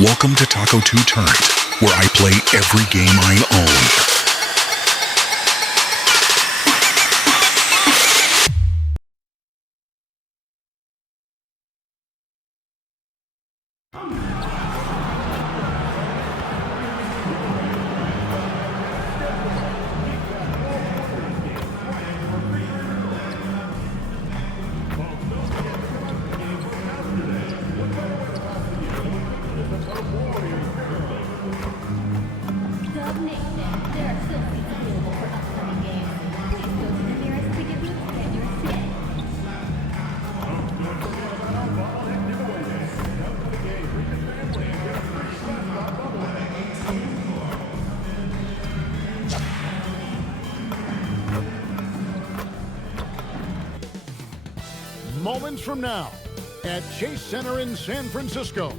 Welcome to TacoTooTurnt, where I play every game I own. Moments from now, at Chase Center in San Francisco,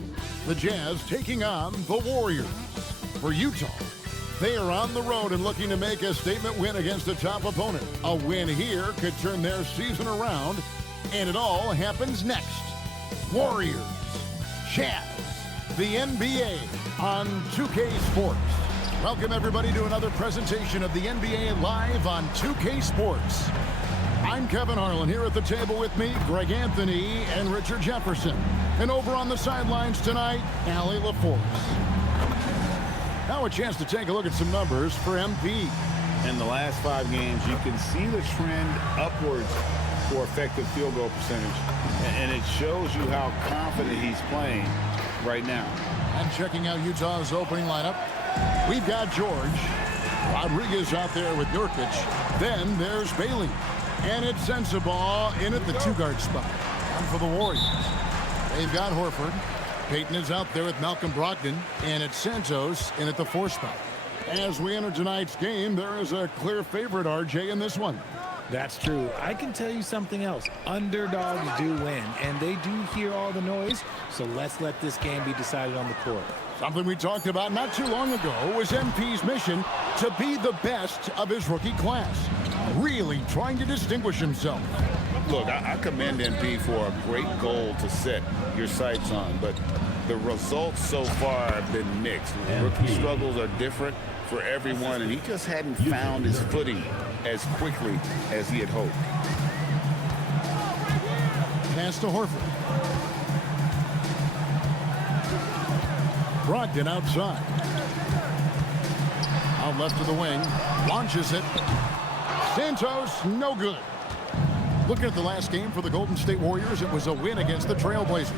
the Jazz taking on the Warriors. For Utah, they are on the road and looking to make a statement win against a top opponent. A win here could turn their season around, and it all happens next. Warriors, Jazz, the NBA on 2K Sports. Welcome everybody to another presentation of the NBA live on 2K Sports. I'm Kevin Harlan, here at the table with me, Greg Anthony and Richard Jefferson. And over on the sidelines tonight, Allie LaForce. Now a chance to take a look at some numbers for MP. In the last 5 games, you can see the trend upwards for effective field goal percentage. And it shows you how confident he's playing right now. And checking out Utah's opening lineup, we've got George. Rodriguez out there with Nurkic. Then there's Bailey. And it's Sensabaugh in at the 2-guard spot. And for the Warriors, they've got Horford. Payton is out there with Malcolm Brogdon. And it's Santos in at the 4 spot. As we enter tonight's game, there is a clear favorite, RJ, in this one. That's true. I can tell you something else. Underdogs do win, and they do hear all the noise. So let's let this game be decided on the court. Something we talked about not too long ago was MP's mission to be the best of his rookie class. Really trying to distinguish himself. Look, I commend MP for a great goal to set your sights on, but the results so far have been mixed. Rookie struggles are different for everyone, and he just hadn't found his footing as quickly as he had hoped. Pass to Horford. Brogdon outside. Out left of the wing. Launches it. Santos, no good. Looking at the last game for the Golden State Warriors, it was a win against the Trailblazers.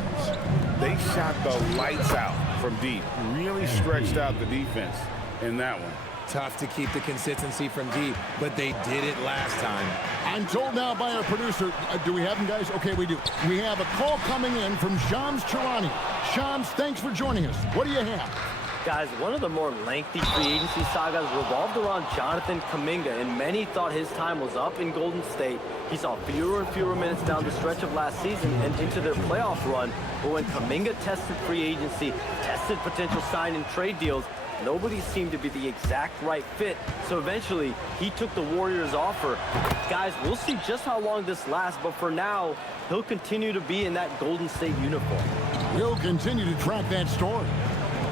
They shot the lights out from deep. Really stretched out the defense in that one. Tough to keep the consistency from deep, but they did it last time. I'm told now by our producer, do we have him, guys? Okay, we do. We have a call coming in from Shams Charani. Shams, thanks for joining us. What do you have? Guys, one of the more lengthy free agency sagas revolved around Jonathan Kuminga, and many thought his time was up in Golden State. He saw fewer and fewer minutes down the stretch of last season and into their playoff run. But when Kuminga tested free agency, tested potential sign and trade deals, nobody seemed to be the exact right fit. So eventually, he took the Warriors' offer. Guys, we'll see just how long this lasts, but for now, he'll continue to be in that Golden State uniform. We'll continue to track that story.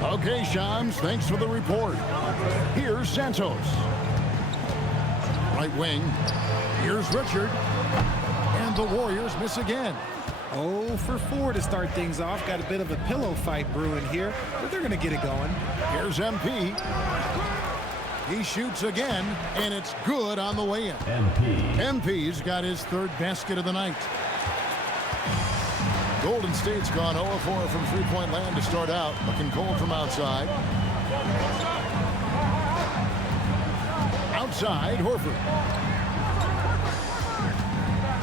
Okay, Shams, thanks for the report. Here's Santos. Right wing. Here's Richard. And the Warriors miss again. 0 for 4 to start things off. Got a bit of a pillow fight brewing here, but they're going to get it going. Here's MP. He shoots again, and it's good on the way in. MP's got his 3rd basket of the night. Golden State's gone 0-4 from three-point land to start out. Looking cold from outside. Outside, Horford.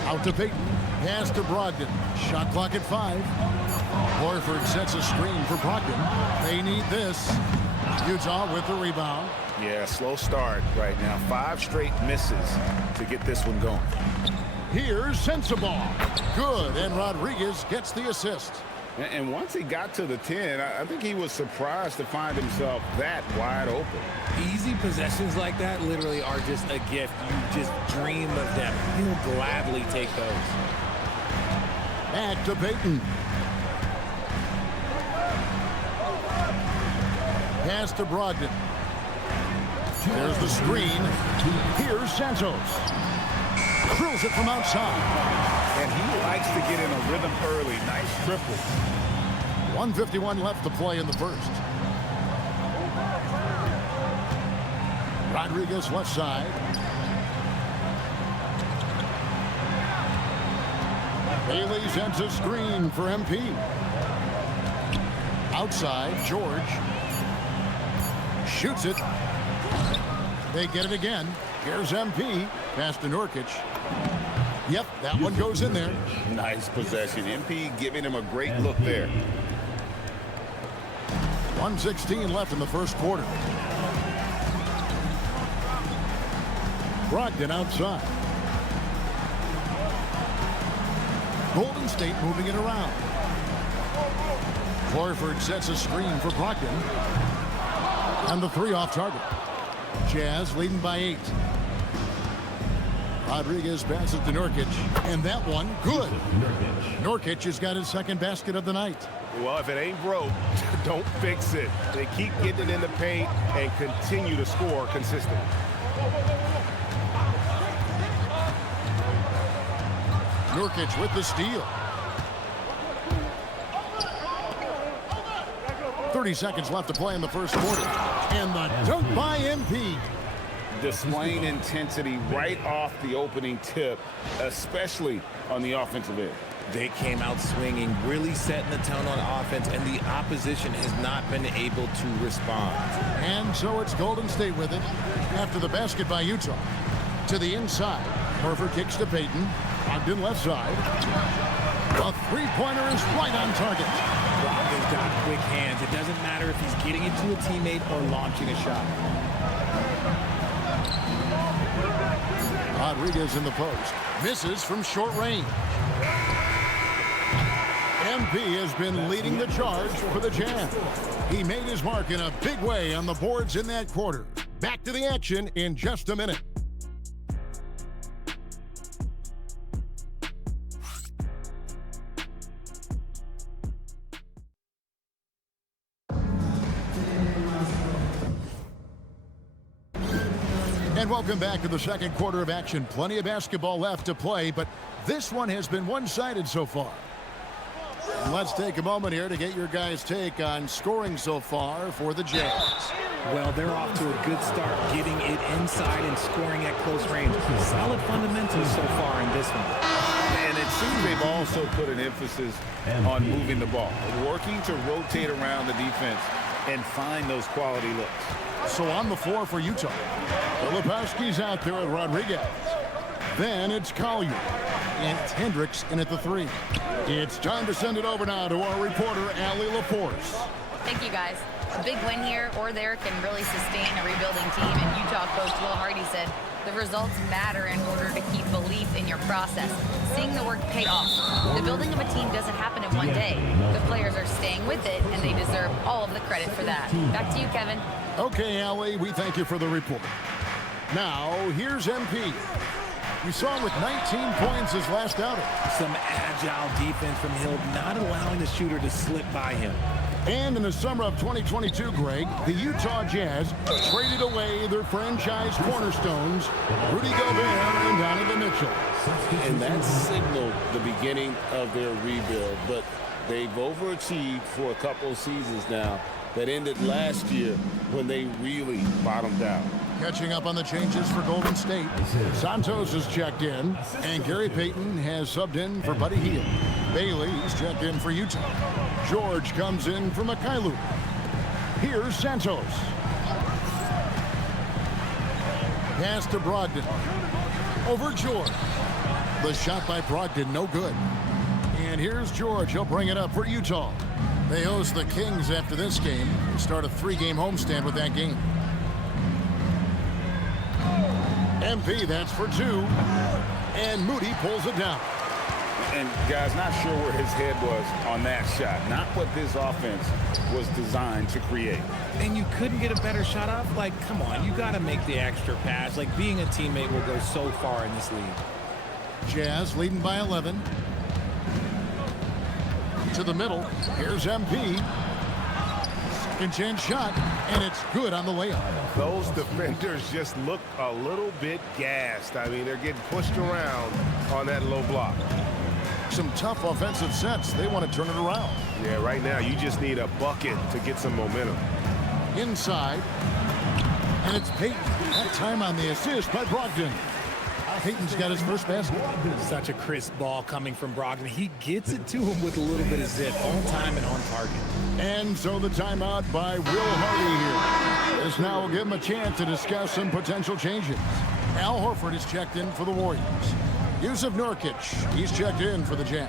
Out to Payton. Pass to Brogdon. Shot clock at 5. Horford sets a screen for Brogdon. They need this. Utah with the rebound. Yeah, slow start right now. 5 straight misses to get this one going. Here's Sensabaugh. Good, and Rodriguez gets the assist. And once he got to the 10, I think he was surprised to find himself that wide open. Easy possessions like that literally are just a gift. You just dream of them. He'll gladly take those. Back to Payton. Pass to Brogdon. There's the screen. Here's Santos. Drills it from outside. And he likes to get in a rhythm early. Nice triple. 1:51 left to play in the first. Rodriguez left side. Bailey sends a screen for MP. Outside, George. Shoots it. They get it again. Here's MP. Pass to Nurkic. Yep, that one goes in there. Nice possession. MP giving him a great look there. 1:16 left in the first quarter. Brogdon outside. Golden State moving it around. Horford sets a screen for Brogdon. And the three off target. Jazz leading by 8. Rodriguez passes to Nurkic. And that one, good. Nurkic has got his second basket of the night. Well, if it ain't broke, don't fix it. They keep getting it in the paint and continue to score consistently. Nurkic with the steal. 30 seconds left to play in the first quarter. And the dunk by MP. Displaying intensity right off the opening tip, especially on the offensive end. They came out swinging, really setting the tone on offense, and the opposition has not been able to respond. And so it's Golden State with it after the basket by Utah. To the inside. Horford kicks to Payton. Brogdon left side. A three-pointer is right on target. Brogdon's got quick hands. It doesn't matter if he's getting it to a teammate or launching a shot. Rodriguez in the post. Misses from short range. MP has been leading the charge for the Jazz. He made his mark in a big way on the boards in that quarter. Back to the action in just a minute. And welcome back to the second quarter of action. Plenty of basketball left to play, but this one has been one-sided so far. And let's take a moment here to get your guys' take on scoring so far for the Jazz. Well, they're off to a good start, getting it inside and scoring at close range. Solid fundamentals so far in this one. And it seems they've also put an emphasis on moving the ball, working to rotate around the defense and find those quality looks. So on the floor for Utah, Filipowski's out there with Rodriguez. Then it's Collier. And it's Hendricks in at the 3. It's time to send it over now to our reporter, Allie LaForce. Thank you, guys. A big win here or there can really sustain a rebuilding team. And Utah coach Will Hardy said the results matter in order to keep belief in your process. Seeing the work pay off. The building of a team doesn't happen in one day. The players are staying with it, and they deserve all of the credit for that. Back to you, Kevin. Okay, Allie, we thank you for the report. Now, here's MP. We saw him with 19 points his last outing. Some agile defense from Hill, not allowing the shooter to slip by him. And in the summer of 2022, Greg, the Utah Jazz traded away their franchise cornerstones, Rudy Gobert and Donovan Mitchell. And that signaled the beginning of their rebuild, but they've overachieved for a couple of seasons now that ended last year when they really bottomed out. Catching up on the changes for Golden State. Santos has checked in, and Gary Payton has subbed in for Buddy Hield. Bailey's checked in for Utah. George comes in for Mikhailuk. Here's Santos. Pass to Brogdon. Over George. The shot by Brogdon, no good. And here's George. He'll bring it up for Utah. They host the Kings after this game. Start a 3-game homestand with that game. MP, that's for 2. And Moody pulls it down. And guys, not sure where his head was on that shot. Not what this offense was designed to create. And you couldn't get a better shot off? Like, come on, you got to make the extra pass. Like, being a teammate will go so far in this league. Jazz leading by 11. To the middle. Here's MP. Second chance shot. And it's good on the layup. Those defenders just look a little bit gassed. I mean, they're getting pushed around on that low block. Some tough offensive sets. They want to turn it around. Yeah, right now you just need a bucket to get some momentum. Inside. And it's Payton. That time on the assist by Brogdon. Payton's got his first basket. Such a crisp ball coming from Brogdon. He gets it to him with a little bit of zip, on time and on target. And so the timeout by Will Hardy here. This now will give him a chance to discuss some potential changes. Al Horford is checked in for the Warriors. Yusuf Nurkic, he's checked in for the Jazz.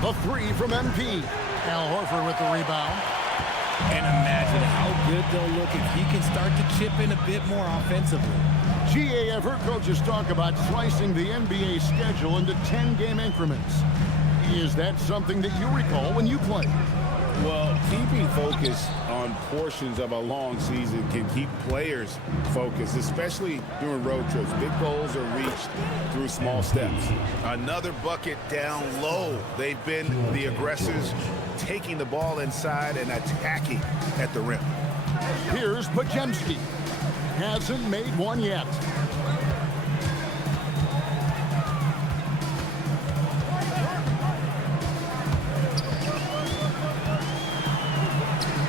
The three from MP. Al Horford with the rebound. And imagine how good they'll look if he can start to chip in a bit more offensively. GAF heard coaches talk about slicing the NBA schedule into 10-game increments. Is that something that you recall when you played? Well, keeping focus on portions of a long season can keep players focused, especially during road trips. Big goals are reached through small steps. Another bucket down low. They've been the aggressors, taking the ball inside and attacking at the rim. Here's Pajemski. Hasn't made one yet.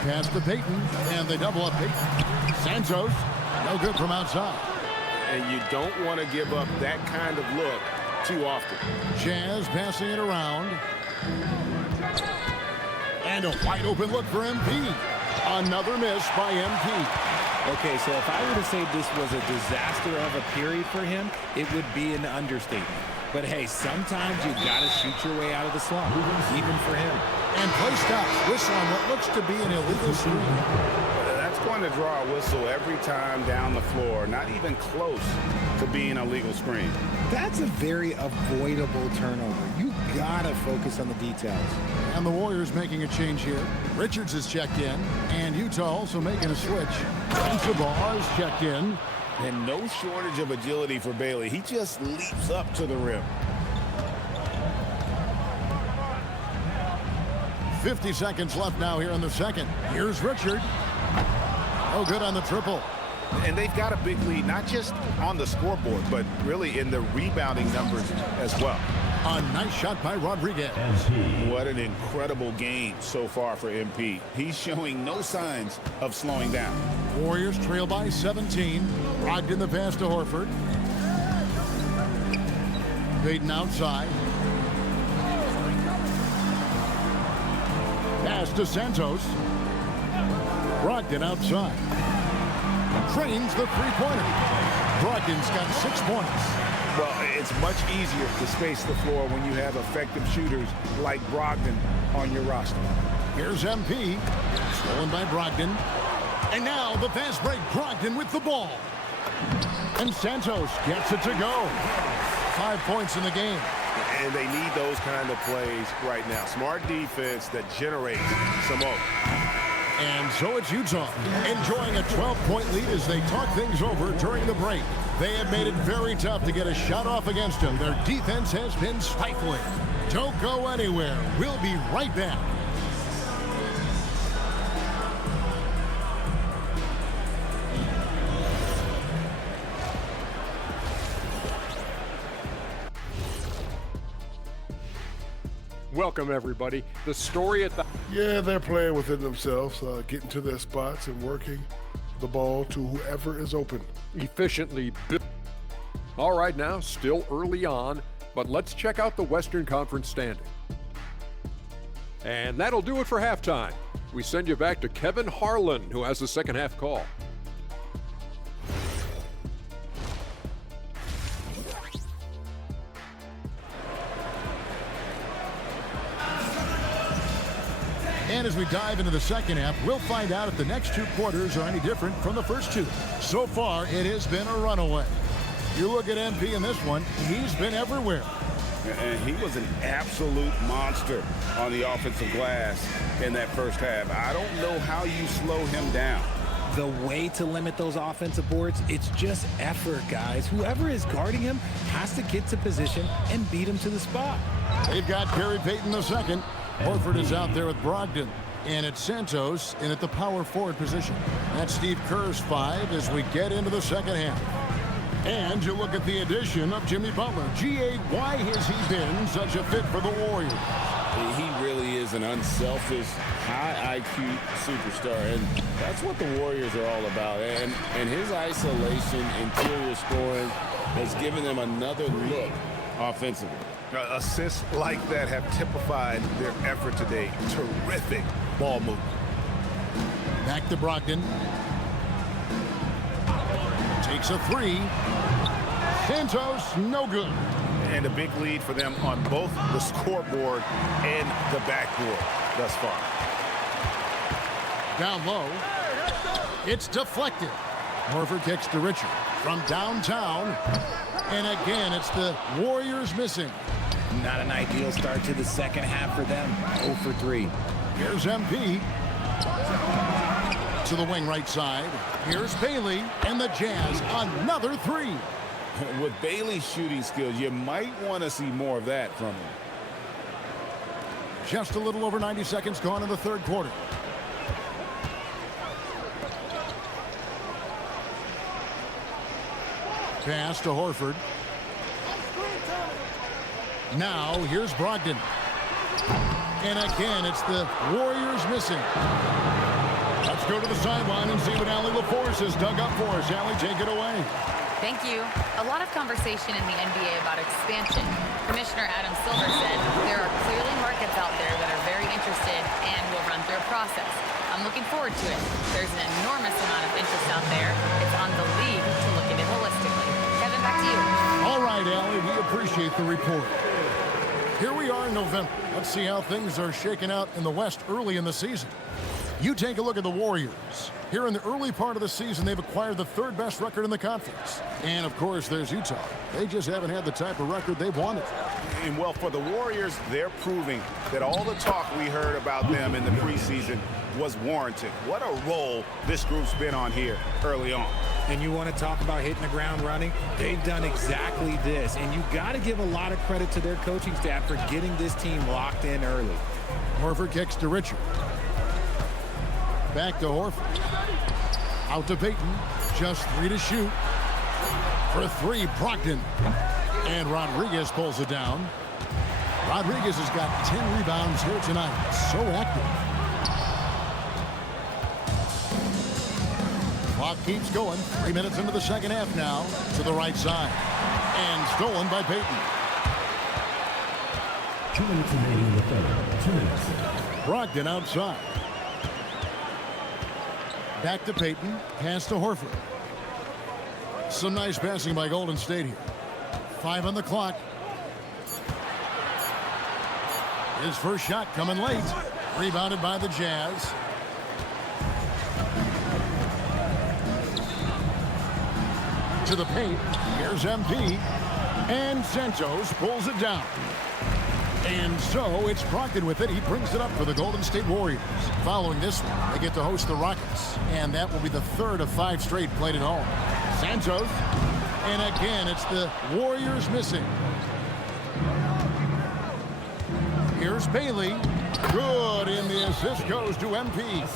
Pass to Payton, and they double up Payton. Santos, no good from outside. And you don't want to give up that kind of look too often. Jazz passing it around. And a wide open look for MP. Another miss by MP. Okay, so if I were to say this was a disaster of a period for him, it would be an understatement. But hey, sometimes you got to shoot your way out of the slump, even for him. And play stops. Whistle on what looks to be an illegal screen. That's going to draw a whistle every time down the floor, not even close to being a legal screen. That's a very avoidable turnover. You got to focus on the details. And the Warriors making a change here. Richards is checked in, and Utah also making a switch. And Sabah is checked in. And no shortage of agility for Bailey. He just leaps up to the rim. 50 seconds left now here in the second. Here's Richard. Oh, good on the triple. And they've got a big lead, not just on the scoreboard, but really in the rebounding numbers as well. A nice shot by Rodriguez. What an incredible game so far for MP. He's showing no signs of slowing down. Warriors trail by 17. Brogdon the pass to Horford. Payton outside. Pass to Santos. Brogdon outside. Trains the three-pointer. Brogdon's got 6 points. Well, it's much easier to space the floor when you have effective shooters like Brogdon on your roster. Here's MP. Stolen by Brogdon. And now the fast break. Brogdon with the ball. And Santos gets it to go. 5 points in the game. And they need those kind of plays right now. Smart defense that generates some more. And so it's Utah enjoying a 12-point lead as they talk things over during the break. They have made it very tough to get a shot off against them. Their defense has been stifling. Don't go anywhere. We'll be right back. Welcome, everybody. The story at the... Yeah, they're playing within themselves, getting to their spots and working the ball to whoever is open. efficiently built. All right, now, still early on, but let's check out the Western Conference standing. And that'll do it for halftime. We send you back to Kevin Harlan, who has the second half call. And as we dive into the second half, we'll find out if the next two quarters are any different from the first two. So far, it has been a runaway. You look at MP in this one, he's been everywhere. And he was an absolute monster on the offensive glass in that first half. I don't know how you slow him down. The way to limit those offensive boards, it's just effort, guys. Whoever is guarding him has to get to position and beat him to the spot. They've got Gary Payton II. Horford is out there with Brogdon. And it's Santos in at the power forward position. That's Steve Kerr's 5 as we get into the second half. And you look at the addition of Jimmy Butler. G.A., why has he been such a fit for the Warriors? He really is an unselfish, high IQ superstar, and that's what the Warriors are all about. And his isolation, interior scoring has given them another look offensively. Assists like that have typified their effort today. Terrific ball movement. Back to Brogdon. Takes a 3. Santos, no good. And a big lead for them on both the scoreboard and the backboard thus far. Down low. It's deflected. Horford kicks to Richard from downtown. And again, it's the Warriors missing. Not an ideal start to the second half for them. 0 for 3. Here's MP. To the wing right side. Here's Bailey. And the Jazz, another 3. With Bailey's shooting skills, you might want to see more of that from him. Just a little over 90 seconds gone in the third quarter. Pass to Horford. Now here's Brogdon. And again, it's the Warriors missing. Let's go to the sideline and see what Allie LaForce has dug up for us. Allie, take it away. Thank you. A lot of conversation in the NBA about expansion. Commissioner Adam Silver said there are clearly markets out there that are very interested and will run through a process. I'm looking forward to it. There's an enormous amount of interest out there. It's on the league to look at it holistically. Kevin, back to you. All right, Allie, we appreciate the report. Here we are in November. Let's see how things are shaking out in the West early in the season. You take a look at the Warriors. Here in the early part of the season, they've acquired the 3rd best record in the conference. And, of course, there's Utah. They just haven't had the type of record they've wanted. And, well, for the Warriors, they're proving that all the talk we heard about them in the preseason was warranted. What a role this group's been on here early on. And you want to talk about hitting the ground running? They've done exactly this. And you got to give a lot of credit to their coaching staff for getting this team locked in early. Horford kicks to Richard. Back to Horford. Out to Payton. Just 3 to shoot. For 3, Brogdon. And Rodriguez pulls it down. Rodriguez has got 10 rebounds here tonight. So active. Clock keeps going. 3 minutes into the second half now. To the right side. And stolen by Payton. 2 minutes remaining in the third. 2 minutes. Brogdon outside. Back to Payton. Pass to Horford. Some nice passing by Golden State here. 5 on the clock. His first shot coming late. Rebounded by the Jazz. To the paint. Here's MP. And Santos pulls it down. And so it's Brogdon with it. He brings it up for the Golden State Warriors. Following this one, they get to host the Rockets. And that will be the 3rd of 5 straight played at home. Santos. And again, it's the Warriors missing. Here's Bailey. Good, and the assist goes to MP.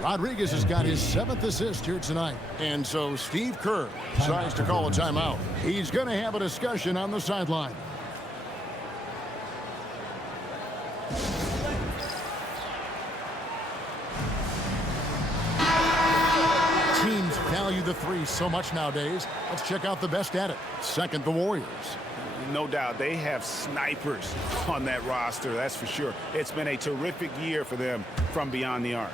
Rodriguez has got his 7th assist here tonight. And so Steve Kerr decides to call a timeout. He's going to have a discussion on the sideline. Teams value the 3 so much nowadays. Let's check out the best at it. Second, the Warriors. No doubt they have snipers on that roster, that's for sure. It's been a terrific year for them from beyond the arc.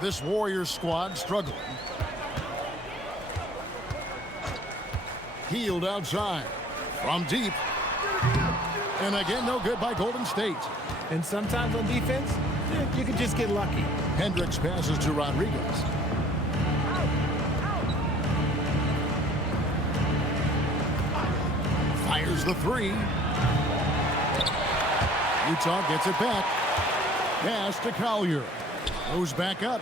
This Warriors squad struggling. Healed outside. From deep. And again, no good by Golden State. And sometimes on defense, you can just get lucky. Hendricks passes to Rodriguez. Fires the 3. Utah gets it back. Pass to Collier. Goes back up.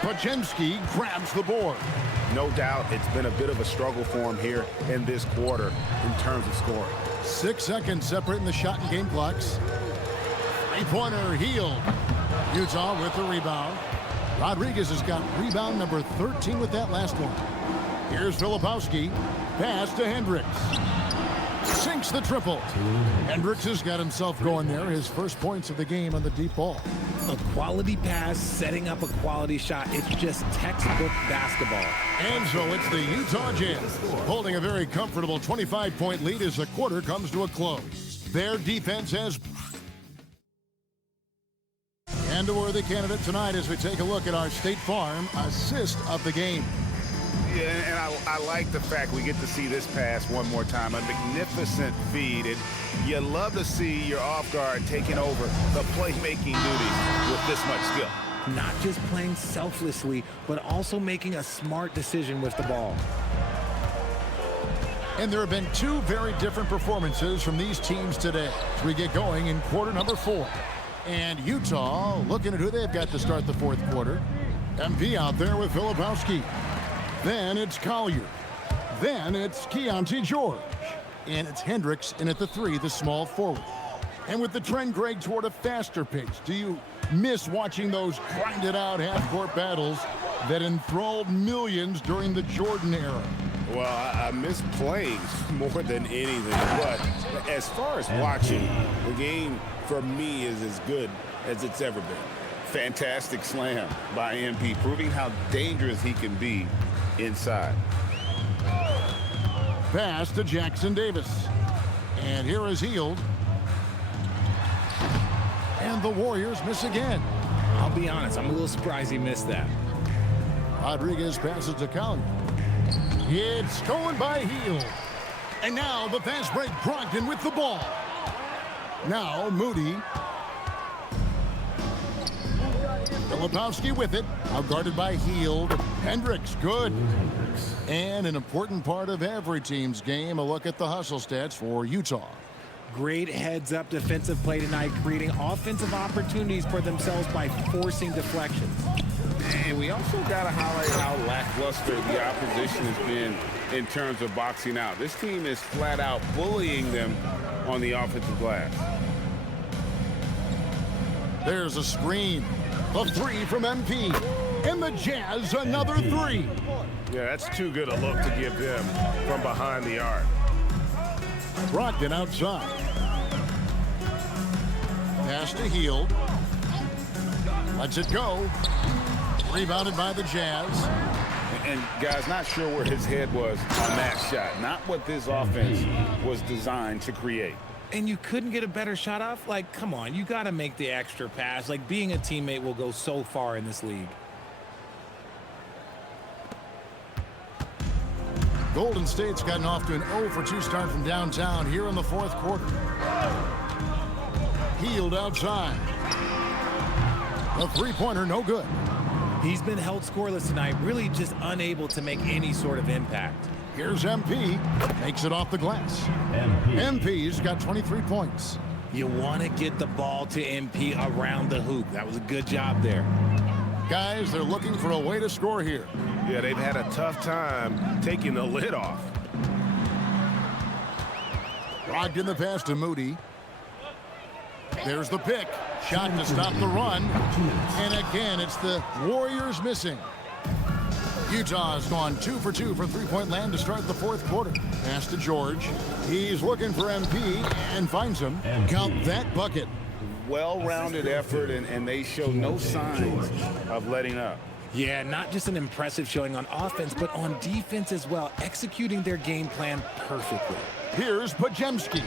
Podziemski grabs the board. No doubt it's been a bit of a struggle for him here in this quarter in terms of scoring. 6 seconds separating the shot and game clocks. Three-pointer, Hield. Utah with the rebound. Rodriguez has got rebound number 13 with that last one. Here's Filipowski. Pass to Hendricks. Sinks the triple. Hendricks has got himself going there. His first points of the game on the deep ball. A quality pass, setting up a quality shot. It's just textbook basketball. And so it's the Utah Jazz holding a very comfortable 25-point lead as the quarter comes to a close. Their defense has... And a worthy candidate tonight as we take a look at our State Farm assist of the game. Yeah, and I like the fact we get to see this pass one more time. A magnificent feed. And you love to see your off guard taking over the playmaking duties with this much skill. Not just playing selflessly, but also making a smart decision with the ball. And there have been two very different performances from these teams today as we get going in quarter number 4. And Utah looking at who they've got to start the fourth quarter. MP out there with Filipowski. Then it's Collier. Then it's Keontae George. And it's Hendricks in at the 3, the small forward. And with the trend, Greg, toward a faster pace, do you miss watching those grinded-out half-court battles that enthralled millions during the Jordan era? Well, I miss playing more than anything. But as far as watching, the game for me is as good as it's ever been. Fantastic slam by MP, proving how dangerous he can be inside. Pass to Jackson Davis. And here is Hield. And the Warriors miss again. I'll be honest, I'm a little surprised he missed that. Rodriguez passes to Collier. It's stolen by Hield. And now the fast break, Brogdon with the ball. Now Moody. Filipowski with it. Outguarded by Hield. Hendricks, good. And an important part of every team's game, a look at the hustle stats for Utah. Great heads-up defensive play tonight, creating offensive opportunities for themselves by forcing deflections. And we also got to highlight how lackluster the opposition has been in terms of boxing out. This team is flat out bullying them on the offensive glass. There's a screen. A 3 from MP. And the Jazz another 3. Yeah, that's too good a look to give them from behind the arc. Brogdon outside. Pass to Hield. Lets it go. Rebounded by the Jazz. And guys, not sure where his head was on that shot. Not what this offense was designed to create. And you couldn't get a better shot off? Like, come on, you got to make the extra pass. Like, being a teammate will go so far in this league. Golden State's gotten off to an 0-for-2 start from downtown here in the fourth quarter. Hield outside. A three-pointer, no good. He's been held scoreless tonight, really just unable to make any sort of impact. Here's MP. Makes it off the glass. MP's got 23 points. You want to get the ball to MP around the hoop. That was a good job there. Guys, they're looking for a way to score here. Yeah, they've had a tough time taking the lid off. Brogdon the pass to Moody. There's the pick. Shot to stop the run. And again, it's the Warriors missing. Utah has gone 2-for-2 from three-point land to start the fourth quarter. Pass to George. He's looking for MP and finds him. Count that bucket. Well-rounded effort, and they show no signs of letting up. Yeah, not just an impressive showing on offense, but on defense as well, executing their game plan perfectly. Here's Podziemski.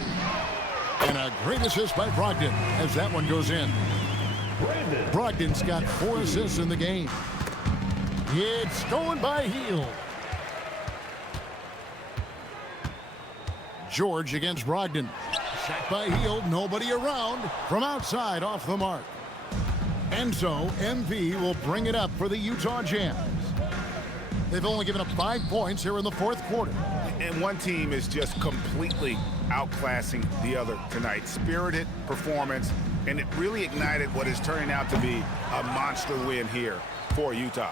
And a great assist by Brogdon as that one goes in. Brogdon's got 4 assists in the game. It's stolen by Hield. George against Brogdon. Shot by Hield, nobody around. From outside, off the mark. And so, MP will bring it up for the Utah Jazz. They've only given up 5 points here in the fourth quarter. And one team is just completely outclassing the other tonight. Spirited performance, and it really ignited what is turning out to be a monster win here for Utah.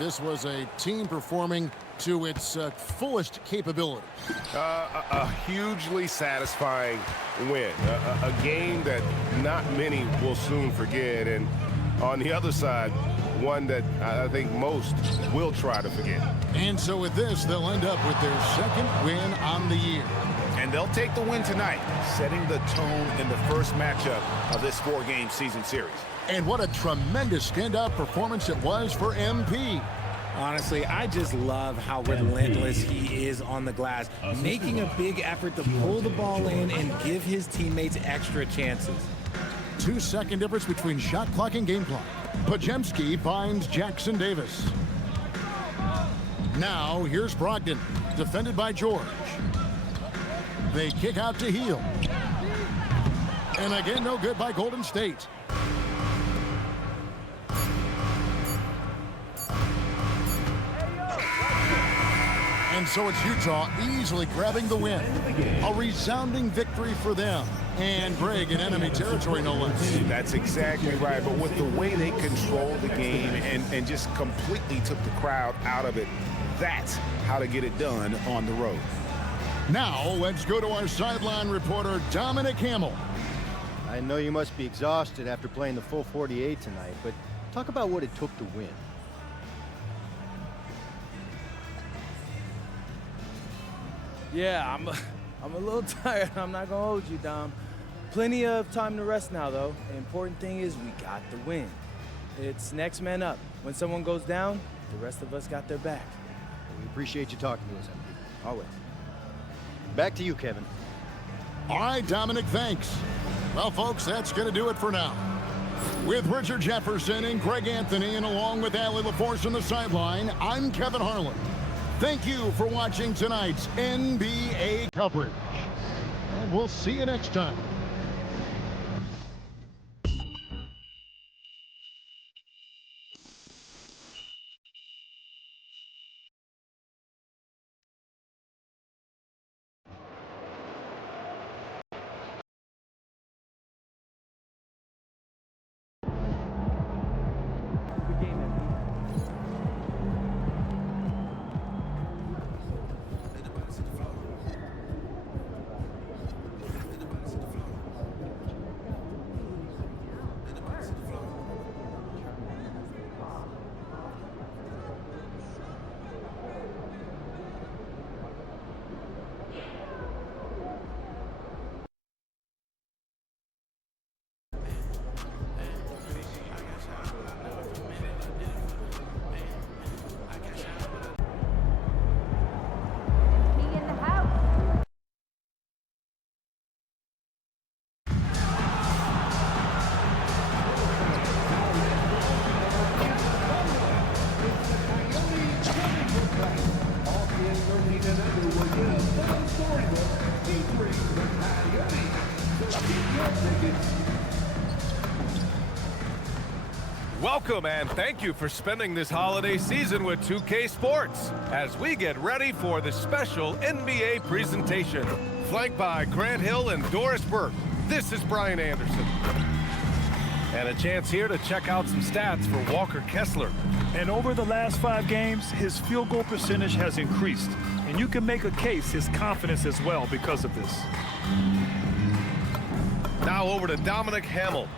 this was a team performing to its fullest capability. A hugely satisfying win. A game that not many will soon forget. And on the other side, one that I think most will try to forget. And so with this, they'll end up with their second win on the year. And they'll take the win tonight, setting the tone in the first matchup of this 4-game season series. And what a tremendous standout performance it was for MP. Honestly, I just love how relentless he is on the glass, making a big effort to pull the ball in and give his teammates extra chances. 2-second difference between shot clock and game clock. Pajemski finds Jackson Davis. Now, here's Brogdon, defended by George. They kick out to Heel. And again, no good by Golden State. And so it's Utah easily grabbing the win. A resounding victory for them. And Greg in enemy territory, no less. That's exactly right. But with the way they controlled the game and just completely took the crowd out of it, that's how to get it done on the road. Now, let's go to our sideline reporter, Dominic Hamill. I know you must be exhausted after playing the full 48 tonight, but talk about what it took to win. Yeah, I'm a little tired. I'm not gonna hold you, Dom. Plenty of time to rest now, though. The important thing is we got the win. It's next man up. When someone goes down, the rest of us got their back. We appreciate you talking to us, MP. Always. Back to you, Kevin. All right, Dominic, thanks. Well, folks, that's going to do it for now. With Richard Jefferson and Greg Anthony, and along with Allie LaForce on the sideline, I'm Kevin Harlan. Thank you for watching tonight's NBA coverage. And we'll see you next time. Welcome and thank you for spending this holiday season with 2K Sports as we get ready for the special NBA presentation. Flanked by Grant Hill and Doris Burke, this is Brian Anderson. And a chance here to check out some stats for Walker Kessler. And over the last 5 games, his field goal percentage has increased. And you can make a case his confidence as well because of this. Now over to Dominic Hamill.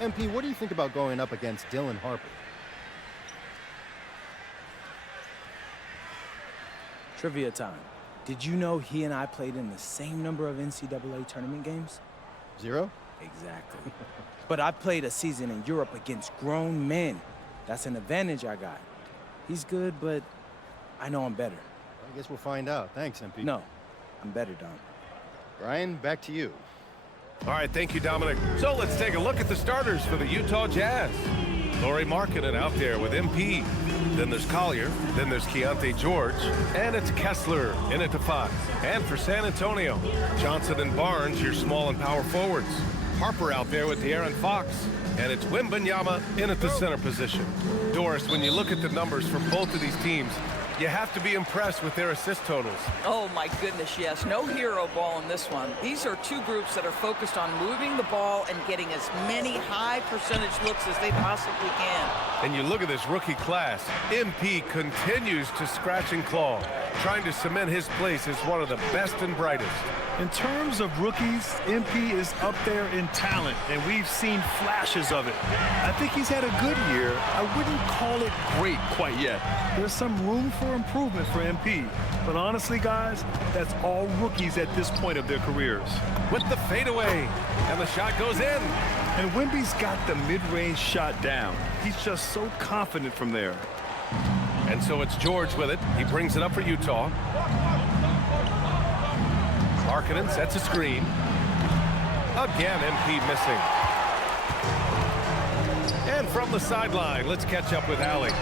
MP, what do you think about going up against Dylan Harper? Trivia time. Did you know he and I played in the same number of NCAA tournament games? 0? Exactly. But I played a season in Europe against grown men. That's an advantage I got. He's good, but I know I'm better. I guess we'll find out. Thanks, MP. No, I'm better, Dom. Brian, back to you. All right, thank you, Dominic. So let's take a look at the starters for the Utah Jazz. Lauri Markkanen out there with MP. Then there's Collier. Then there's Keontae George. And it's Kessler in at the 5. And for San Antonio, Johnson and Barnes, your small and power forwards. Harper out there with De'Aaron Fox. And it's Wembanyama in at the center position. Doris, when you look at the numbers for both of these teams, you have to be impressed with their assist totals. Oh, my goodness, yes. No hero ball in this one. These are two groups that are focused on moving the ball and getting as many high percentage looks as they possibly can. And you look at this rookie class. MP continues to scratch and claw, trying to cement his place as one of the best and brightest. In terms of rookies, MP is up there in talent, and we've seen flashes of it. I think he's had a good year. I wouldn't call it great quite yet. There's some room for improvement for MP. But honestly, guys, that's all rookies at this point of their careers. With the fadeaway, and the shot goes in. And Wemby's got the mid-range shot down. He's just so confident from there. And so it's George with it. He brings it up for Utah. Markkanen sets a screen. Again, MP missing. And from the sideline, let's catch up with Allie.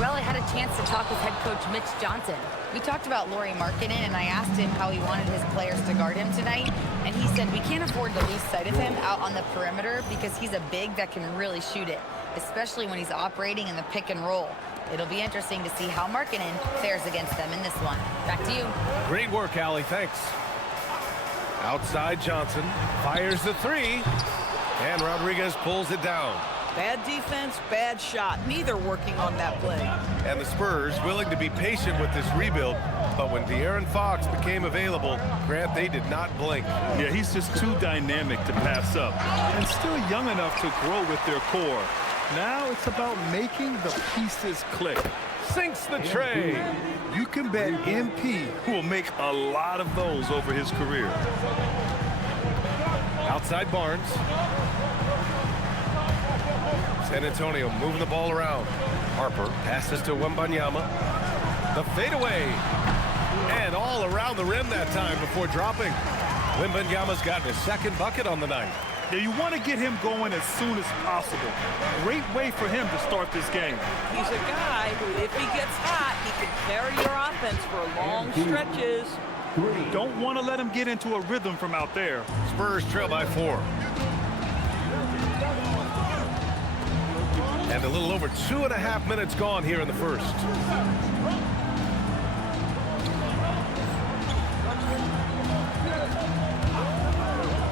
Well, I had a chance to talk with head coach Mitch Johnson. We talked about Lauri Markkanen, and I asked him how he wanted his players to guard him tonight. And he said, we can't afford to lose sight of him out on the perimeter because he's a big that can really shoot it, especially when he's operating in the pick and roll. It'll be interesting to see how Markkanen fares against them in this one. Back to you. Great work, Allie. Thanks. Outside Johnson fires the three, and Rodriguez pulls it down. Bad defense, bad shot. Neither working on that play. And the Spurs willing to be patient with this rebuild, but when De'Aaron Fox became available, Grant, they did not blink. Yeah, he's just too dynamic to pass up, and still young enough to grow with their core. Now it's about making the pieces click. Sinks the tray. You can bet MP will make a lot of those over his career. Outside Barnes. San Antonio moving the ball around. Harper passes to Wembanyama. The fadeaway. And all around the rim that time before dropping. Wembanyama's gotten his second bucket on the night. Yeah, you want to get him going as soon as possible. Great way for him to start this game. He's a guy who, if he gets hot, he can carry your offense for long stretches. Don't want to let him get into a rhythm from out there. Spurs trail by 4. And a little over 2.5 minutes gone here in the first.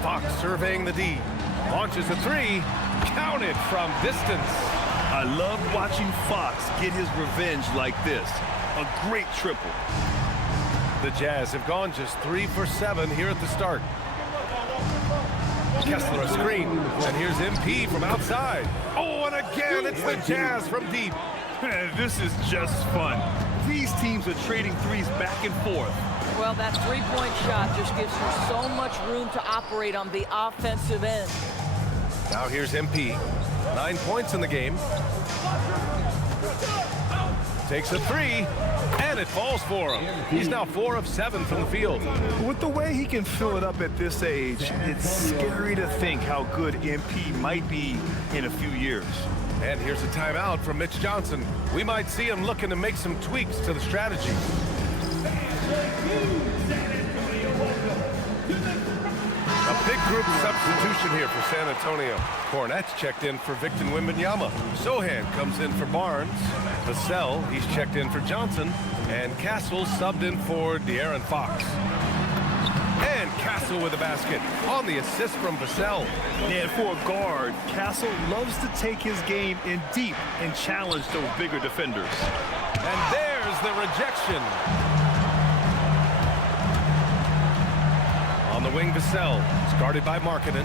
Fox surveying the D. Launches a three. Counted from distance. I love watching Fox get his revenge like this. A great triple. The Jazz have gone just 3 for 7 here at the start. Kessler a screen. And here's MP from outside. Oh, and again, it's the Jazz from deep. This is just fun. These teams are trading threes back and forth. Well, that three-point shot just gives you so much room to operate on the offensive end. Now here's MP. 9 points in the game. Takes a three, and it falls for him. He's now 4 of 7 from the field. With the way he can fill it up at this age, it's scary to think how good MP might be in a few years. And here's a timeout from Mitch Johnson. We might see him looking to make some tweaks to the strategy. A big group substitution here for San Antonio. Cornette's checked in for Victor Wembanyama. Sohan comes in for Barnes. Vassell, he's checked in for Johnson. And Castle subbed in for De'Aaron Fox. And Castle with a basket on the assist from Vassell. And for a guard, Castle loves to take his game in deep and challenge those bigger defenders. And there's the rejection. On the wing, Vassell. It's guarded by Markkanen.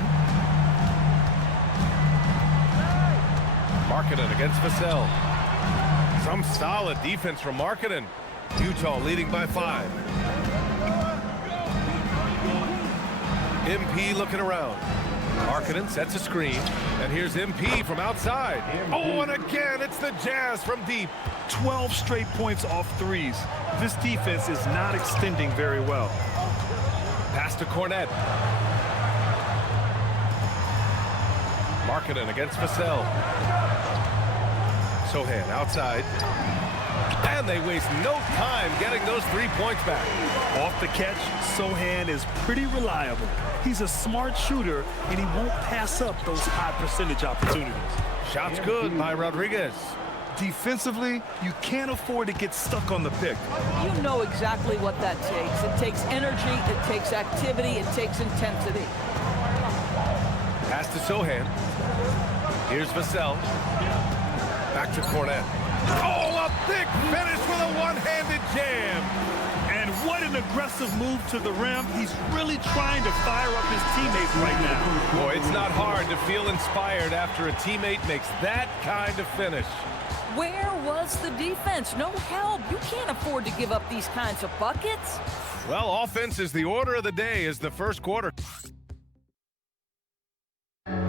Markkanen against Vassell. Some solid defense from Markkanen. Utah leading by 5. MP looking around. Markkanen sets a screen. And here's MP from outside. Oh, and again, it's the Jazz from deep. 12 straight points off threes. This defense is not extending very well. Pass to Cornette. Markkanen against Vassell. Sohan outside. And they waste no time getting those 3 points back. Off the catch, Sohan is pretty reliable. He's a smart shooter, and he won't pass up those high percentage opportunities. Shots good by Rodriguez. Defensively, you can't afford to get stuck on the pick. You know exactly what that takes. It takes energy, it takes activity, it takes intensity. Pass to Sohan. Here's Vassell. Back to Cornette. Oh, a big finish with a one-handed jam. And what an aggressive move to the rim. He's really trying to fire up his teammates right now. Boy, it's not hard to feel inspired after a teammate makes that kind of finish. Where was the defense? No help. You can't afford to give up these kinds of buckets. Well, offense is the order of the day as the first quarter. And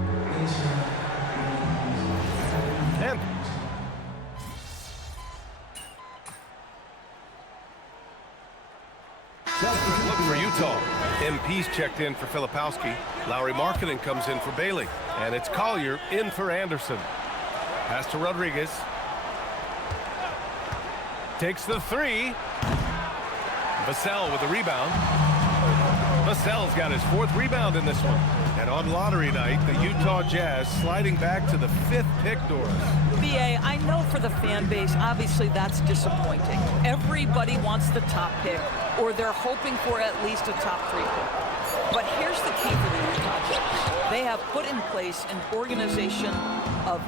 look for Utah. MP's checked in for Filipowski. Lauri Markkanen comes in for Bailey. And it's Collier in for Anderson. Pass to Rodriguez. Takes the three. Vassell with the rebound. Vassell's got his 4th rebound in this one. And on lottery night, the Utah Jazz sliding back to the 5th pick, Doris. BA, I know for the fan base, obviously that's disappointing. Everybody wants the top pick, or they're hoping for at least a top 3 pick. But here's the key for the Utah Jazz. They have put in place an organization of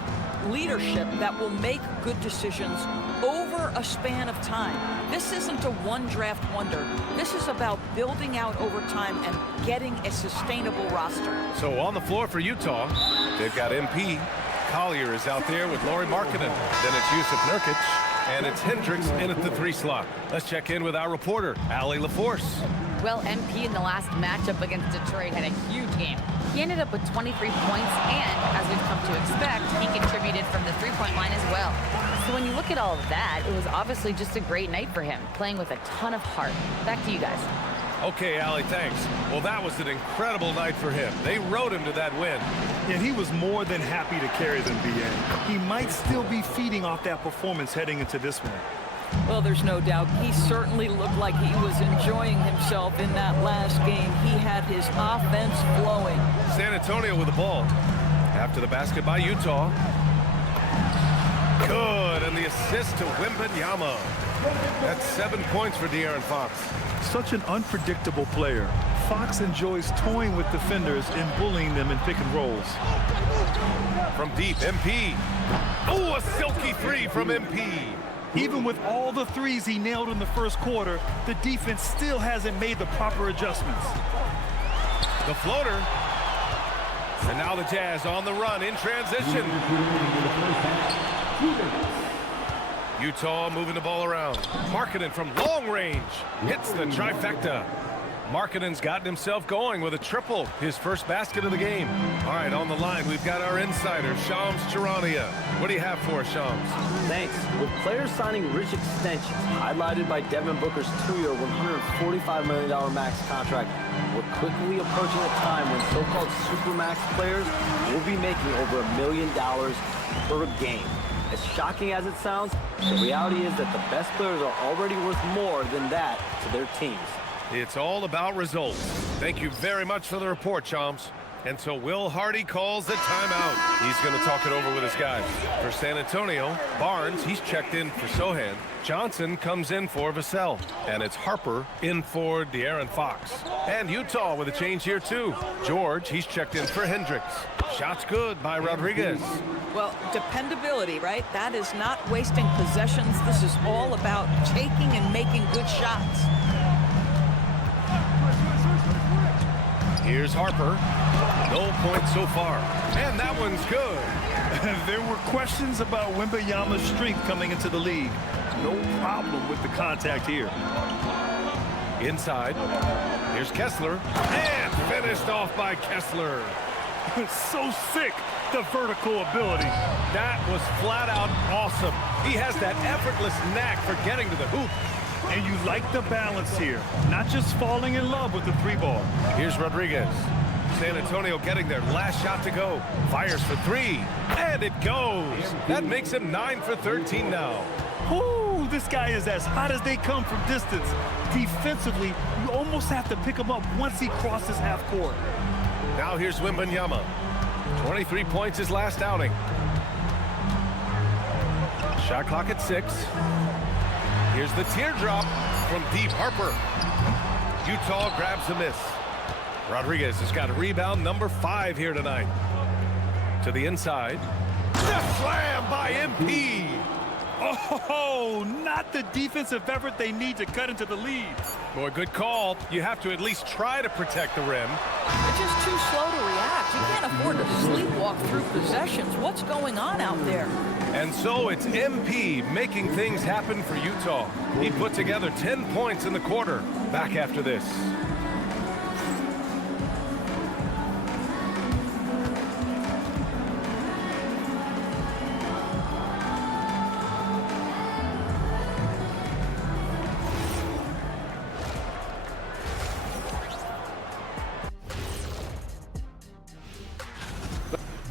leadership that will make good decisions over a span of time. This isn't a one-draft wonder. This is about building out over time and getting a sustainable roster. So on the floor for Utah, they've got MP. Collier is out there with Lauri Markkanen. Then it's Yusuf Nurkic, and it's Hendricks in at the 3 slot. Let's check in with our reporter, Allie LaForce. Well, MP in the last matchup against Detroit had a huge game. He ended up with 23 points, and as we've come to expect, he contributed from the 3-point line as well. So when you look at all of that, it was obviously just a great night for him, playing with a ton of heart. Back to you guys. Okay, Allie, thanks. Well, that was an incredible night for him. They rode him to that win. And he was more than happy to carry them, BA. He might still be feeding off that performance heading into this one. Well, there's no doubt. He certainly looked like he was enjoying himself in that last game. He had his offense flowing. San Antonio with the ball. After the basket by Utah. Good, and the assist to Wembanyama. That's 7 points for De'Aaron Fox. Such an unpredictable player. Fox enjoys toying with defenders and bullying them in pick and rolls. From deep, MP. Oh, a silky 3 from MP. Even with all the threes he nailed in the first quarter, the defense still hasn't made the proper adjustments. The floater. And now the Jazz on the run in transition. Utah moving the ball around. Markkanen from long range hits the trifecta. Markkanen's gotten himself going with a triple, his first basket of the game. All right, on the line, we've got our insider, Shams Charania. What do you have for us, Shams? Thanks. With players signing rich extensions, highlighted by Devin Booker's 2-year, $145 million max contract, we're quickly approaching a time when so-called supermax players will be making over $1 million per game. As shocking as it sounds, the reality is that the best players are already worth more than that to their teams. It's all about results. Thank you very much for the report, Shams. And so Will Hardy calls the timeout. He's going to talk it over with his guys. For San Antonio, Barnes, he's checked in for Sohan. Johnson comes in for Vassell. And it's Harper in for De'Aaron Fox. And Utah with a change here, too. George, he's checked in for Hendricks. Shots good by Rodriguez. Well, dependability, right? That is not wasting possessions. This is all about taking and making good shots. Here's Harper. No points so far. And that one's good. There were questions about Wembanyama's strength coming into the league. No problem with the contact here. Inside. Here's Kessler. And finished off by Kessler. So sick, the vertical ability. That was flat out awesome. He has that effortless knack for getting to the hoop. And you like the balance here, not just falling in love with the 3-ball. Here's Rodriguez. San Antonio getting their last shot to go. Fires for 3, and it goes. That makes him 9 for 13 now. Ooh, this guy is as hot as they come from distance. Defensively, you almost have to pick him up once he crosses half court. Now here's Wembanyama. 23 points his last outing. Shot clock at 6. Here's the teardrop from deep. Harper. Utah grabs a miss. Rodriguez has got a rebound number 5 here tonight. To the inside. The slam by MP. Oh, not the defensive effort they need to cut into the lead. Boy, good call. You have to at least try to protect the rim. They're just too slow to react. You can't afford to sleepwalk through possessions. What's going on out there? And so it's MP making things happen for Utah. He put together 10 points in the quarter. Back after this.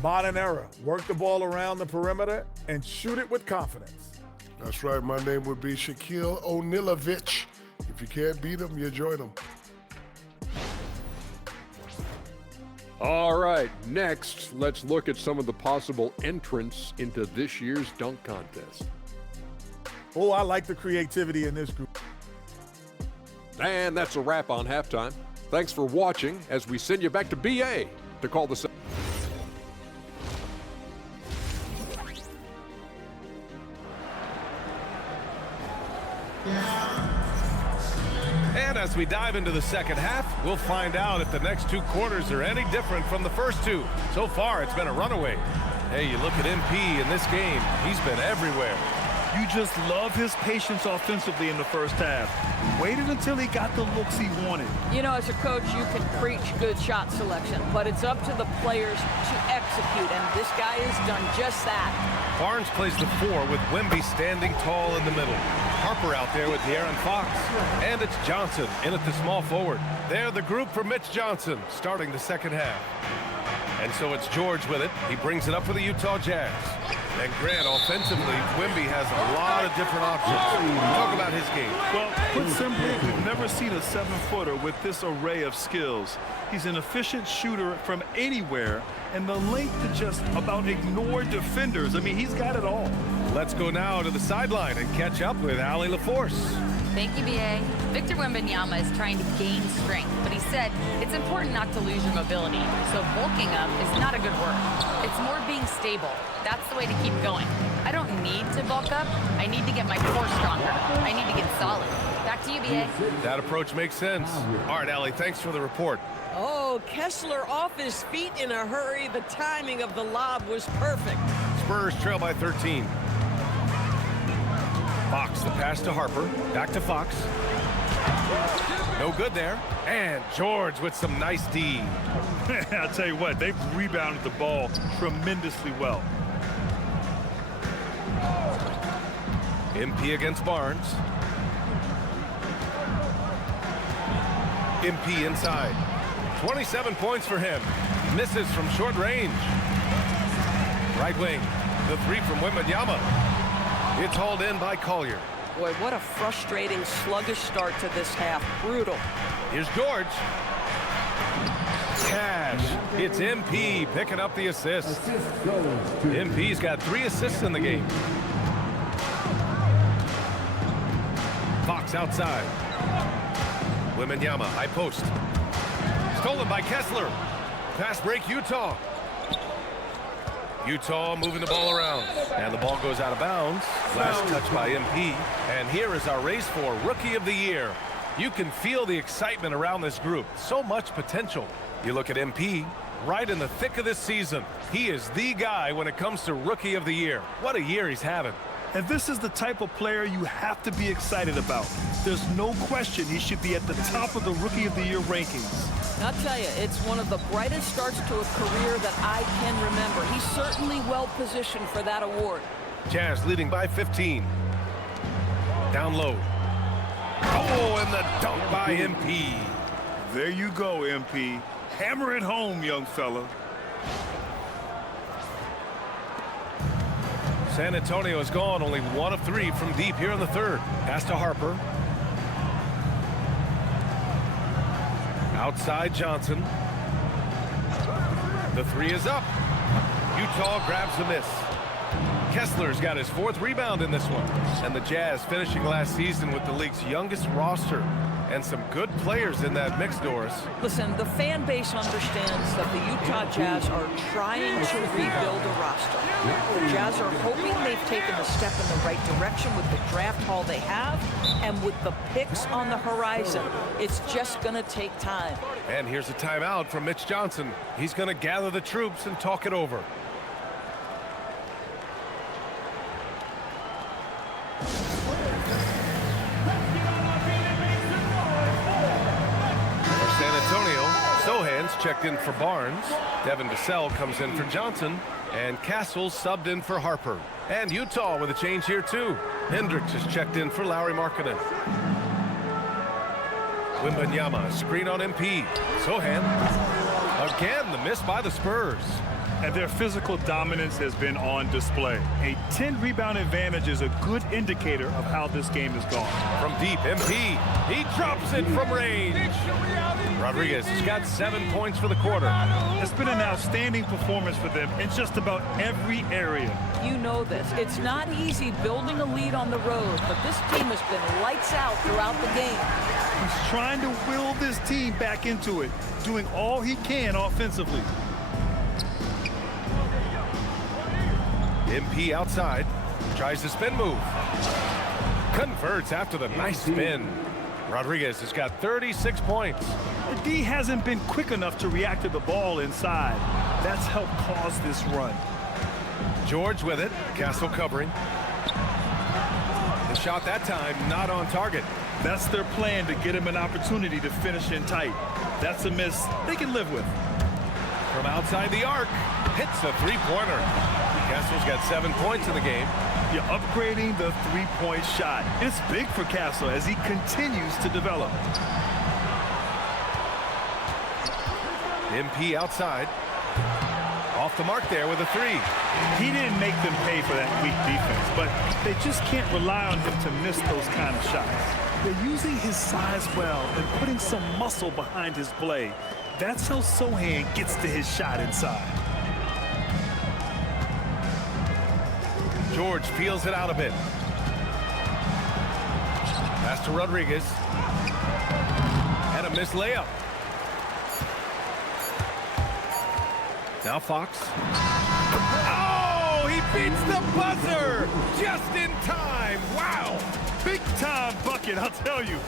Modern era. Work the ball around the perimeter and shoot it with confidence. That's right. My name would be Shaquille O'Nealovich. If you can't beat him, you join him. All right, next, let's look at some of the possible entrants into this year's dunk contest. Oh, I like the creativity in this group. And that's a wrap on halftime. Thanks for watching as we send you back to BA to call the second. And as we dive into the second half, we'll find out if the next 2 quarters are any different from the first 2. So far, it's been a runaway. Hey, you look at MP in this game, he's been everywhere. You just love his patience offensively in the first half. Waited until he got the looks he wanted. You know, as a coach, you can preach good shot selection, but it's up to the players to execute, and this guy has done just that. Barnes plays the 4 with Wemby standing tall in the middle. Harper out there with De'Aaron Fox. And it's Johnson in at the small forward. They're the group for Mitch Johnson starting the second half. And so it's George with it. He brings it up for the Utah Jazz. And Grant, offensively, Wemby has a lot of different options. Talk about his game. Well, put simply, we've never seen a 7-footer with this array of skills. He's an efficient shooter from anywhere, and the length to just about ignore defenders. I mean, he's got it all. Let's go now to the sideline and catch up with Allie LaForce. Thank you, BA. Victor Wembanyama is trying to gain strength, but he said it's important not to lose your mobility. So bulking up is not a good word. It's more being stable. That's the way to keep going. I don't need to bulk up. I need to get my core stronger. I need to get solid. Back to you, BA. That approach makes sense. All right, Allie, thanks for the report. Oh, Kessler off his feet in a hurry. The timing of the lob was perfect. Spurs trail by 13. Fox, the pass to Harper. Back to Fox. No good there. And George with some nice D. I'll tell you what, they've rebounded the ball tremendously well. MP against Barnes. MP inside. 27 points for him. Misses from short range. Right wing. The 3 from Wembanyama. It's hauled in by Collier. Boy, what a frustrating, sluggish start to this half. Brutal. Here's George. Cash. It's MP picking up the assist. MP's got 3 assists in the game. Fox outside. Wembanyama, high post. Stolen by Kessler. Pass break, Utah. Utah moving the ball around. And the ball goes out of bounds. Last touch by MP. And here is our race for Rookie of the Year. You can feel the excitement around this group. So much potential. You look at MP, right in the thick of this season. He is the guy when it comes to Rookie of the Year. What a year he's having. And this is the type of player you have to be excited about. There's no question he should be at the top of the Rookie of the Year rankings. I'll tell you, it's one of the brightest starts to a career that I can remember. He's certainly well positioned for that award. Jazz leading by 15. Down low. Oh, and the dunk by MP. There you go, MP. Hammer it home, young fella. San Antonio is gone, only 1 of 3 from deep here in the third. Pass to Harper. Outside Johnson. The 3 is up. Utah grabs the miss. Kessler's got his 4th rebound in this one. And the Jazz finishing last season with the league's youngest roster. And some good players in that mix, Doris. Listen, the fan base understands that the Utah Jazz are trying to rebuild a roster. The Jazz are hoping they've taken a step in the right direction with the draft haul they have, and with the picks on the horizon. It's just going to take time. And here's a timeout from Mitch Johnson. He's going to gather the troops and talk it over. Sohan's checked in for Barnes. Devin Vassell comes in for Johnson. And Castle's subbed in for Harper. And Utah with a change here, too. Hendricks is checked in for Lauri Markkanen. Wembanyama, screen on MP. Sohan. Again, the miss by the Spurs. And their physical dominance has been on display. A 10-rebound advantage is a good indicator of how this game is going. From deep, MP. He drops it from range. Rodriguez has got 7 points for the quarter. It's been an outstanding performance for them in just about every area. You know this. It's not easy building a lead on the road, but this team has been lights out throughout the game. He's trying to will this team back into it, doing all he can offensively. MP outside, tries the spin move. Converts after the nice spin. Rodriguez has got 36 points. The D hasn't been quick enough to react to the ball inside. That's helped cause this run. George with it, Castle covering. The shot that time not on target. That's their plan, to get him an opportunity to finish in tight. That's a miss they can live with. From outside the arc, hits a three-pointer. Castle's got 7 points in the game. You're upgrading the three-point shot. It's big for Castle as he continues to develop. MP outside. Off the mark there with a 3. He didn't make them pay for that weak defense, but they just can't rely on him to miss those kind of shots. They're using his size well and putting some muscle behind his play. That's how Sohan gets to his shot inside. George feels it out a bit. Pass to Rodriguez. And a missed layup. Now Fox. Oh, he beats the buzzer just in time. Wow. Big time bucket, I'll tell you.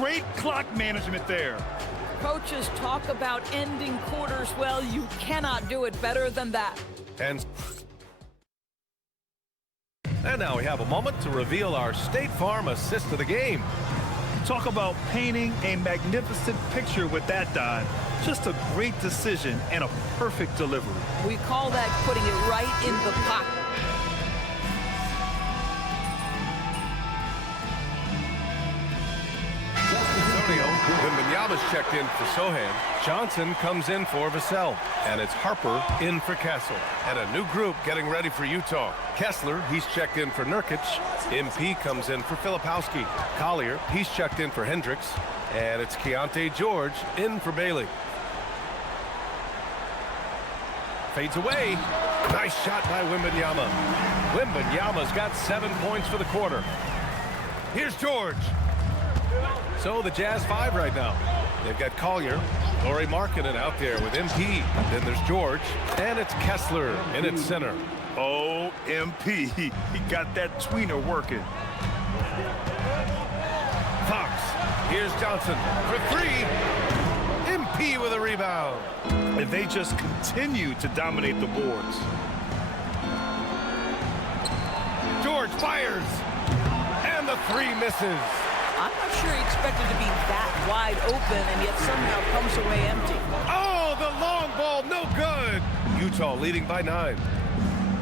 Great clock management there. Coaches talk about ending quarters. Well, you cannot do it better than that. And now we have a moment to reveal our State Farm assist of the game. Talk about painting a magnificent picture with that dive. Just a great decision and a perfect delivery. We call that putting it right in the pocket. Wembanyama's checked in for Sohan. Johnson comes in for Vassell. And it's Harper in for Castle. And a new group getting ready for Utah. Kessler, he's checked in for Nurkic. MP comes in for Filipowski. Collier, he's checked in for Hendricks. And it's Keontae George in for Bailey. Fades away. Nice shot by Wembanyama. Wembanyama's got 7 points for the quarter. Here's George. So the Jazz 5 right now. They've got Collier, Lauri Markkanen out there with MP. Then there's George, and it's Kessler in its center. Oh, MP. He got that tweener working. Fox. Here's Johnson for 3. MP with a rebound. And they just continue to dominate the boards. George fires. And the 3 misses. I'm not sure he expected to be that wide open and yet somehow comes away empty. Oh, the long ball, no good. Utah leading by 9.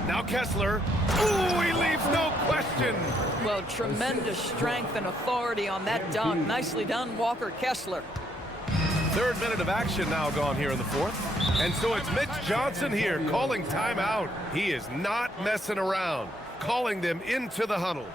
Now Kessler. Ooh, he leaves no question. Well, tremendous strength and authority on that dunk. Nicely done, Walker Kessler. 3rd minute of action now gone here in the 4th. And so it's Mitch Johnson here calling timeout. He is not messing around, calling them into the huddle.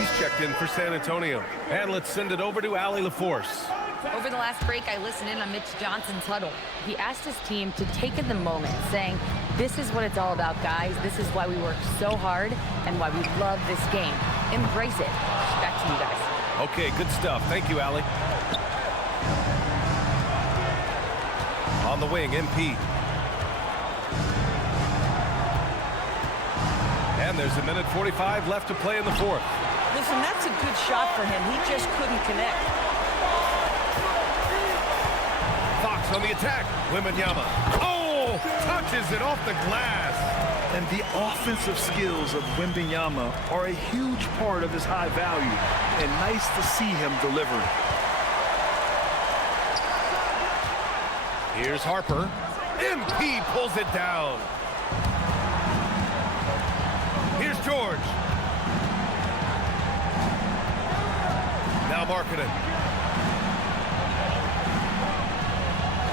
He's checked in for San Antonio. And let's send it over to Allie LaForce. Over the last break, I listened in on Mitch Johnson's huddle. He asked his team to take in the moment, saying, "This is what it's all about, guys. This is why we work so hard and why we love this game. Embrace it." Back to you guys. Okay, good stuff. Thank you, Allie. On the wing, MP. And there's a minute 45 left to play in the fourth. Listen, that's a good shot for him. He just couldn't connect. Fox on the attack. Wembanyama. Oh, touches it off the glass. And the offensive skills of Wembanyama are a huge part of his high value. And nice to see him delivering. Here's Harper. MP pulls it down. Here's George. Now Markkanen.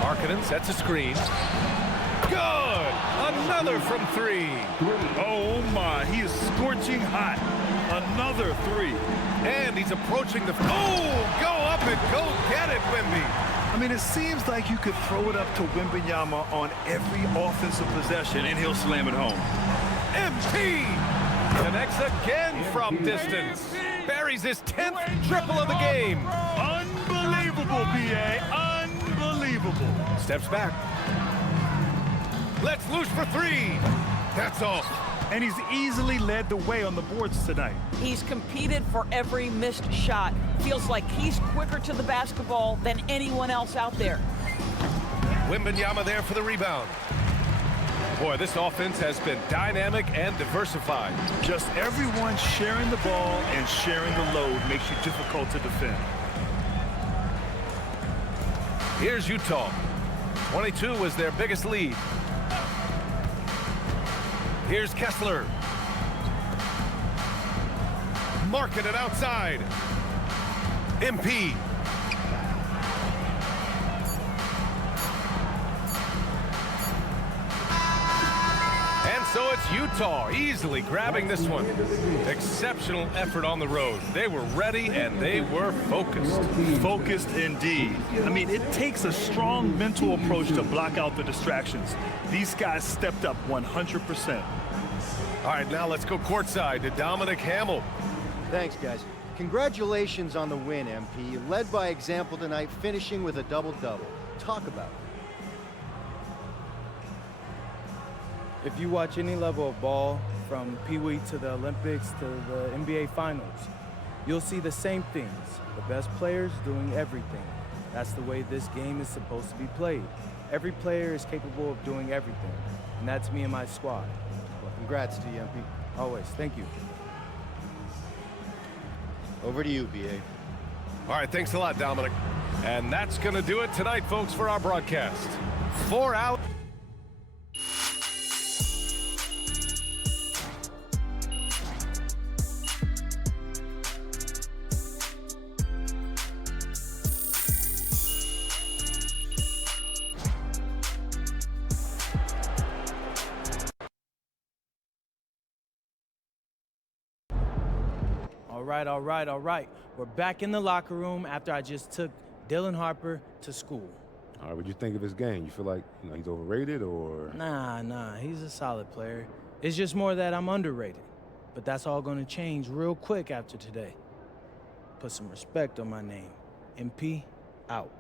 Markkanen sets a screen. Good! Another from three. Oh my, he is scorching hot. Another three. And he's approaching the... Oh! Go up and go get it, Wemby. I mean, it seems like you could throw it up to Wembanyama on every offensive possession and he'll slam it home. MP connects again from distance. Buries his 10th triple of the game. Unbelievable, B.A. Unbelievable. Steps back. Let's loose for three. That's all. And he's easily led the way on the boards tonight. He's competed for every missed shot. Feels like he's quicker to the basketball than anyone else out there. Wembanyama there for the rebound. Boy, this offense has been dynamic and diversified. Just everyone sharing the ball and sharing the load makes you difficult to defend. Here's Utah. 22 was their biggest lead. Here's Kessler. Marking it outside. MP. And so it's Utah easily grabbing this one. Exceptional effort on the road. They were ready and they were focused. Focused indeed. I mean, it takes a strong mental approach to block out the distractions. These guys stepped up 100%. All right, now let's go courtside to Dominic Hamill. Thanks, guys. Congratulations on the win, MP. You led by example tonight, finishing with a double-double. Talk about it. If you watch any level of ball, from Pee Wee to the Olympics to the NBA Finals, you'll see the same things. The best players doing everything. That's the way this game is supposed to be played. Every player is capable of doing everything, and that's me and my squad. Well, congrats to you, MP. Always. Thank you. Over to you, BA. All right, thanks a lot, Dominic. And that's going to do it tonight, folks, for our broadcast. For Al. All right. We're back in the locker room after I just took Dylan Harper to school. All right, what do you think of his game? You feel like he's overrated or? Nah, he's a solid player. It's just more that I'm underrated. But that's all gonna change real quick after today. Put some respect on my name. MP, out.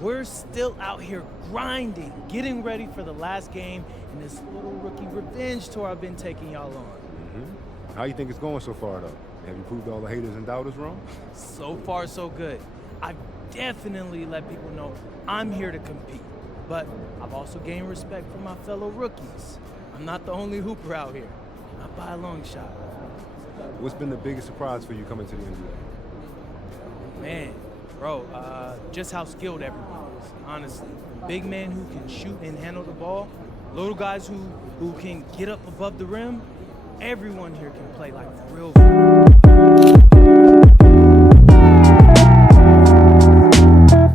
We're still out here grinding, getting ready for the last game in this little rookie revenge tour I've been taking y'all on. How you think it's going so far, though? Have you proved all the haters and doubters wrong? So far, so good. I've definitely let people know I'm here to compete. But I've also gained respect from my fellow rookies. I'm not the only hooper out here. Not by a long shot. What's been the biggest surprise for you coming to the NBA? Man, bro, just how skilled everyone is, honestly. Big men who can shoot and handle the ball, little guys who can get up above the rim, everyone here can play like for real.